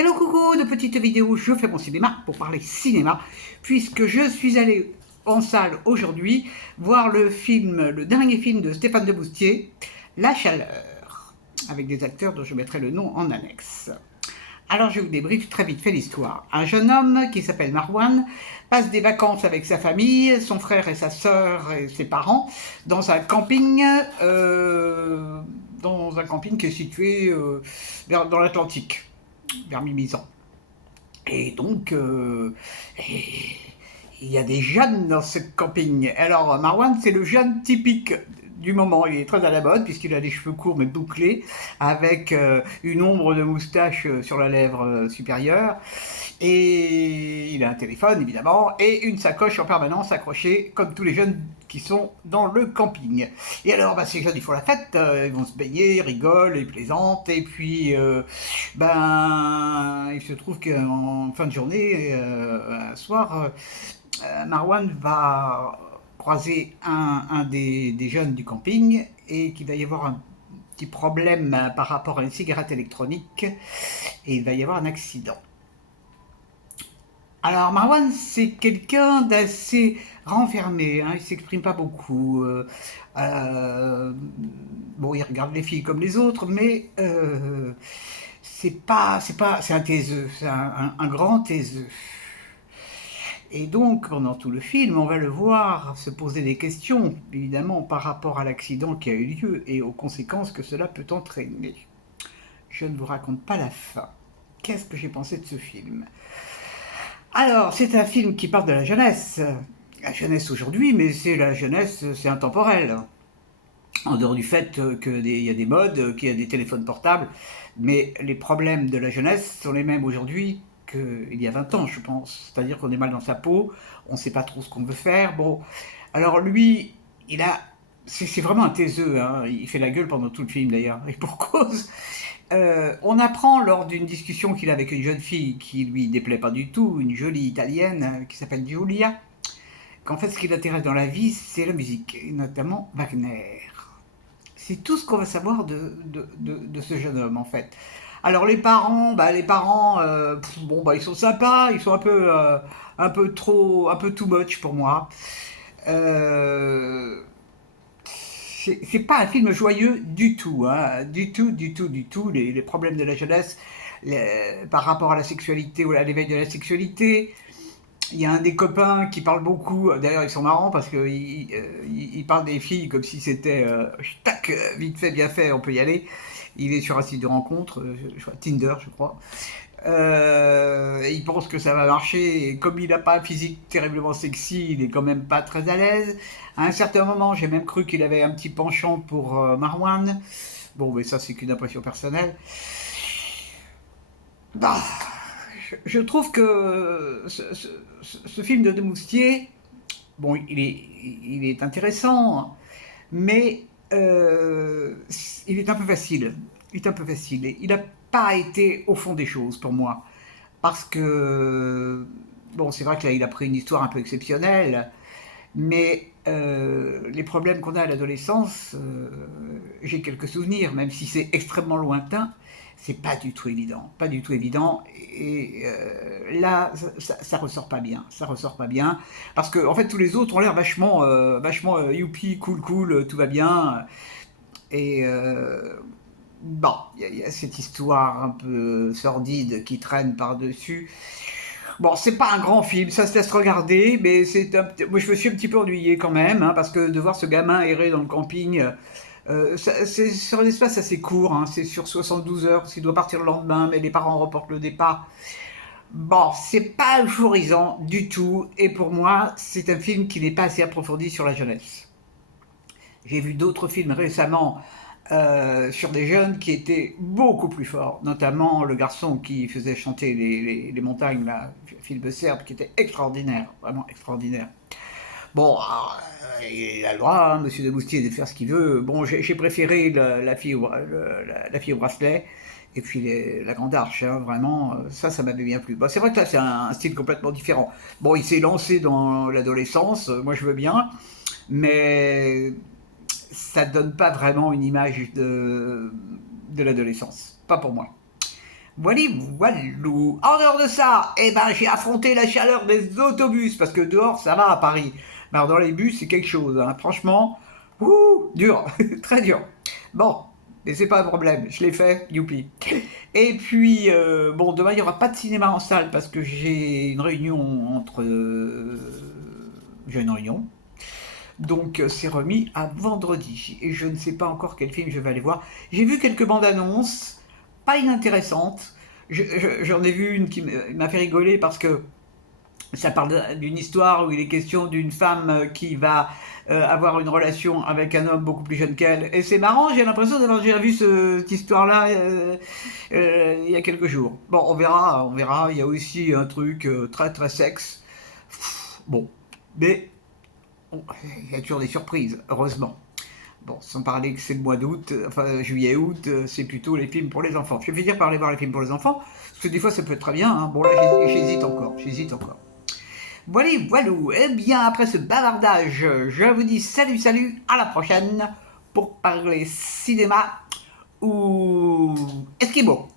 Hello coucou, de petites vidéos, je fais mon cinéma pour parler cinéma, puisque je suis allé en salle aujourd'hui voir le dernier film de Stéphane de Boustier, La Chaleur, avec des acteurs dont je mettrai le nom en annexe. Alors je vous débriefe très vite fait l'histoire. Un jeune homme qui s'appelle Marwan passe des vacances avec sa famille, son frère et sa sœur et ses parents, dans un camping qui est situé dans l'Atlantique, vers Mimizan. Et donc, il y a des jeunes dans ce camping. Alors, Marwan, c'est le jeune typique du moment. Il est très à la mode, puisqu'il a des cheveux courts mais bouclés, avec une ombre de moustache sur la lèvre supérieure. Et il a un téléphone, évidemment, et une sacoche en permanence accrochée, comme tous les jeunes qui sont dans le camping. Et alors, ces jeunes, ils font la fête, ils vont se baigner, ils rigolent, ils plaisantent, et puis, il se trouve qu'en fin de journée, un soir, Marwan va croiser un des jeunes du camping, et qu'il va y avoir un petit problème par rapport à une cigarette électronique, et il va y avoir un accident. Alors Marwan, c'est quelqu'un d'assez renfermé, hein, il s'exprime pas beaucoup. Bon, il regarde les filles comme les autres, mais c'est un taiseux, c'est un grand taiseux. Et donc, pendant tout le film, on va le voir se poser des questions, évidemment, par rapport à l'accident qui a eu lieu et aux conséquences que cela peut entraîner. Je ne vous raconte pas la fin. Qu'est-ce que j'ai pensé de ce film ? Alors, c'est un film qui parle de la jeunesse. La jeunesse aujourd'hui, mais c'est la jeunesse, c'est intemporel. En dehors du fait qu'il y a des modes, qu'il y a des téléphones portables, mais les problèmes de la jeunesse sont les mêmes aujourd'hui qu'il y a 20 ans, je pense. C'est-à-dire qu'on est mal dans sa peau, on ne sait pas trop ce qu'on veut faire. Bon, alors lui, c'est vraiment un taiseux, hein. Il fait la gueule pendant tout le film d'ailleurs, et pour cause. On apprend lors d'une discussion qu'il a avec une jeune fille qui lui déplaît pas du tout, une jolie italienne qui s'appelle Giulia, qu'en fait ce qui l'intéresse dans la vie c'est la musique, et notamment Wagner. C'est tout ce qu'on va savoir de ce jeune homme en fait. Alors les parents, ils sont sympas, ils sont un peu trop, un peu too much pour moi. Euh, c'est pas un film joyeux du tout, hein, du tout. Les problèmes de la jeunesse par rapport à la sexualité ou à l'éveil de la sexualité. Il y a un des copains qui parle beaucoup, d'ailleurs ils sont marrants parce qu'il parle des filles comme si c'était tac, vite fait, bien fait, on peut y aller. Il est sur un site de rencontre, Tinder je crois. Il pense que ça va marcher, et comme il n'a pas un physique terriblement sexy, il est quand même pas très à l'aise. À un certain moment, j'ai même cru qu'il avait un petit penchant pour Marwan. Bon, mais ça, c'est qu'une impression personnelle. Bah, je trouve que ce film de Demoustier, bon, il est intéressant, mais il est un peu facile. Il est un peu facile. Et il n'a pas été au fond des choses pour moi. Parce que, bon, c'est vrai que là, il a pris une histoire un peu exceptionnelle, mais les problèmes qu'on a à l'adolescence, j'ai quelques souvenirs, même si c'est extrêmement lointain, c'est pas du tout évident, pas du tout évident. Et là, ça ressort pas bien, ça ressort pas bien, parce que en fait tous les autres ont l'air vachement youpi, cool, tout va bien. Et bon, il y a cette histoire un peu sordide qui traîne par-dessus. Bon, c'est pas un grand film, ça se laisse regarder, mais moi je me suis un petit peu ennuyé quand même, hein, parce que de voir ce gamin errer dans le camping, c'est sur un espace assez court, hein, c'est sur 72 heures, parce qu'il doit partir le lendemain, mais les parents reportent le départ. Bon, c'est pas euphorisant du tout, et pour moi, c'est un film qui n'est pas assez approfondi sur la jeunesse. J'ai vu d'autres films récemment sur des jeunes qui étaient beaucoup plus forts, notamment le garçon qui faisait chanter les montagnes, là, Philippe Serbe, qui était extraordinaire, vraiment extraordinaire. Bon, il a le droit, hein, monsieur de Moustier, de faire ce qu'il veut. Bon, j'ai préféré la fille la fille au bracelet, et puis la grande arche, hein, vraiment, ça m'avait bien plu. Bon, c'est vrai que là, c'est un style complètement différent. Bon, il s'est lancé dans l'adolescence, moi je veux bien, mais ça donne pas vraiment une image de l'adolescence. Pas pour moi. Voilà, voilou. En dehors de ça, eh ben, j'ai affronté la chaleur des autobus, parce que dehors, ça va à Paris. Mais alors, dans les bus, c'est quelque chose, hein. Franchement, dur, très dur. Bon, mais c'est pas un problème, je l'ai fait, youpi. Et puis, bon, demain, il n'y aura pas de cinéma en salle, parce que j'ai une réunion entre... j'ai une réunion. Donc, c'est remis à vendredi. Et je ne sais pas encore quel film je vais aller voir. J'ai vu quelques bandes annonces, pas inintéressantes. J'en ai vu une qui m'a fait rigoler parce que ça parle d'une histoire où il est question d'une femme qui va avoir une relation avec un homme beaucoup plus jeune qu'elle. Et c'est marrant, j'ai l'impression d'avoir déjà vu cette histoire-là il y a quelques jours. Bon, on verra, on verra. Il y a aussi un truc très très sexe. Bon, mais bon, il y a toujours des surprises, heureusement. Bon, sans parler que c'est le mois d'août, enfin juillet-août, c'est plutôt les films pour les enfants. Je vais finir par aller voir les films pour les enfants, parce que des fois ça peut être très bien, hein. Bon là j'hésite encore, j'hésite encore. Voilà, voilà. Eh bien, après ce bavardage, je vous dis salut, salut, à la prochaine pour parler cinéma ou esquimau.